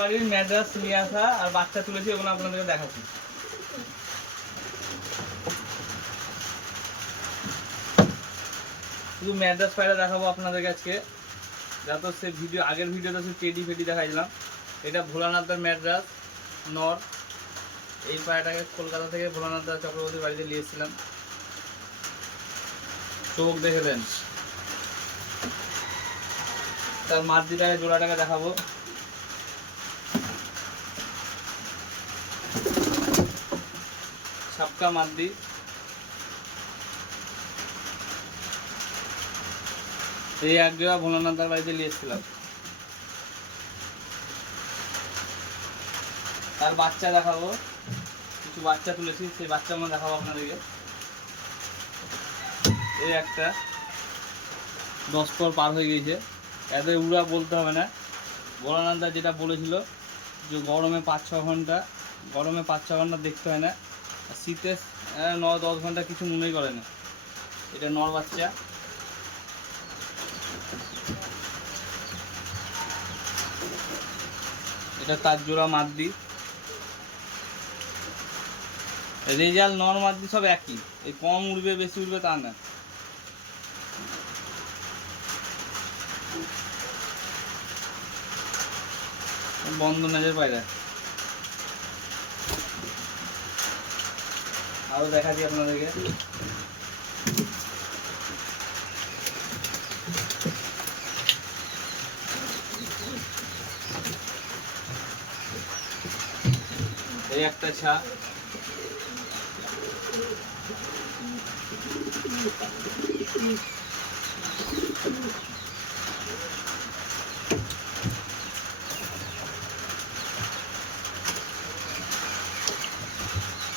বাড়ির ম্যাড্রাস নিয়ে আসা আর বাচ্চা তুলেছি, ওগুলো আপনাদেরকে দেখাচ্ছি। শুধু ম্যাড্রাস পায়রা দেখাবো আপনাদেরকে আজকে। যা তো সে ভিডিও, আগের ভিডিওতে সে টেডি ফেডি দেখাইছিলাম। এটা ভোলানাথের ম্যাড্রাস নর। এই পায়রাটাকে কলকাতা থেকে ভোলানাথ চক্রবর্তীর বাড়িতে নিয়ে এসেছিলাম। চোখ দেখে দেন। তার মাদ্রিটাকে জোড়াটাকে দেখাবো। ছাপকা মাদ্রি। এই এক জোড়া ভোলানাথের বাড়িতে নিয়ে এসেছিলাম। তার বাচ্চা দেখাবো, কিছু বাচ্চা তুলেছি, সেই বাচ্চা আমরা দেখাবো আপনাদেরকে। এই একটা 10 পর পার হয়ে গিয়েছে। এদের উড়া বলতে হবে না। ভোলানাথদা যেটা বলেছিল যে গরমে 5-6 ঘন্টা, গরমে 5-6 ঘন্টা দেখতে হয় না, আর শীতে 9-10 ঘন্টা কিছু মনেই করে না। এটা নর বাচ্চা। এটা তার জোড়া মাদ্রি। রেজাল্ট নর মাদ্রি সব একই, এই কম উড়বে বেশি উড়বে তা না। বন্ধ মেজের পায়রা। আরো দেখাচ্ছি আপনাদেরকে। এই একটা ছা।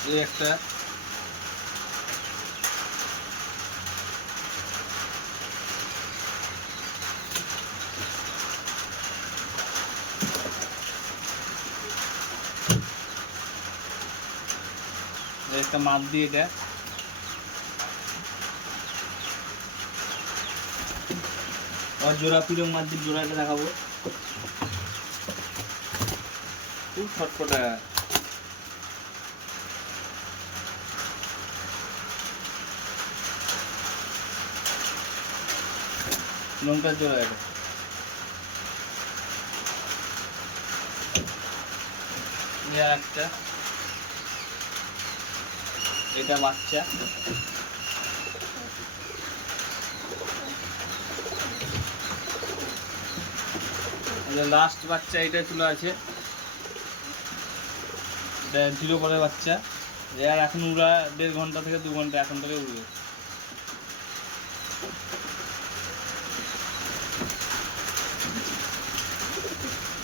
এই একটা। একটা মাদ্রি। এটা আর জোড়া পিরং মাদ্রির জোড়াটা দেখাবো। খুব ছটপটা। লঙ্কার জোড়া। এটা একটা। এটা বাচ্চা। লাস্ট বাচ্চা এটা চলে আছে। এটা 0 পরের বাচ্চা। আর এখন উড়া 1.5 ঘন্টা থেকে 2 ঘন্টা এখন থেকে উড়বে।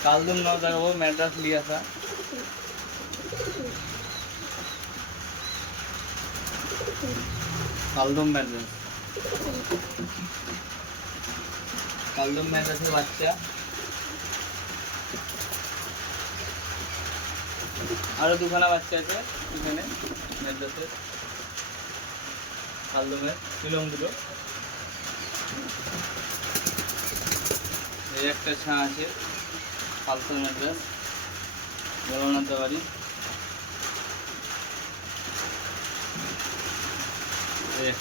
কালদম নর দেখাবো, ম্যাড্রাস নিয়ে আসা। কালদম ম্যাড্রাস। কালদম ম্যাড্রাসের বাচ্চা। আরো 2খানা বাচ্চা আছে এখানে ম্যাড্রাসের। কালদমের শিলং দুটো। এই একটা ছা আছে পালসার ম্যাড্রাস ভোলানাথ বাড়ি। এই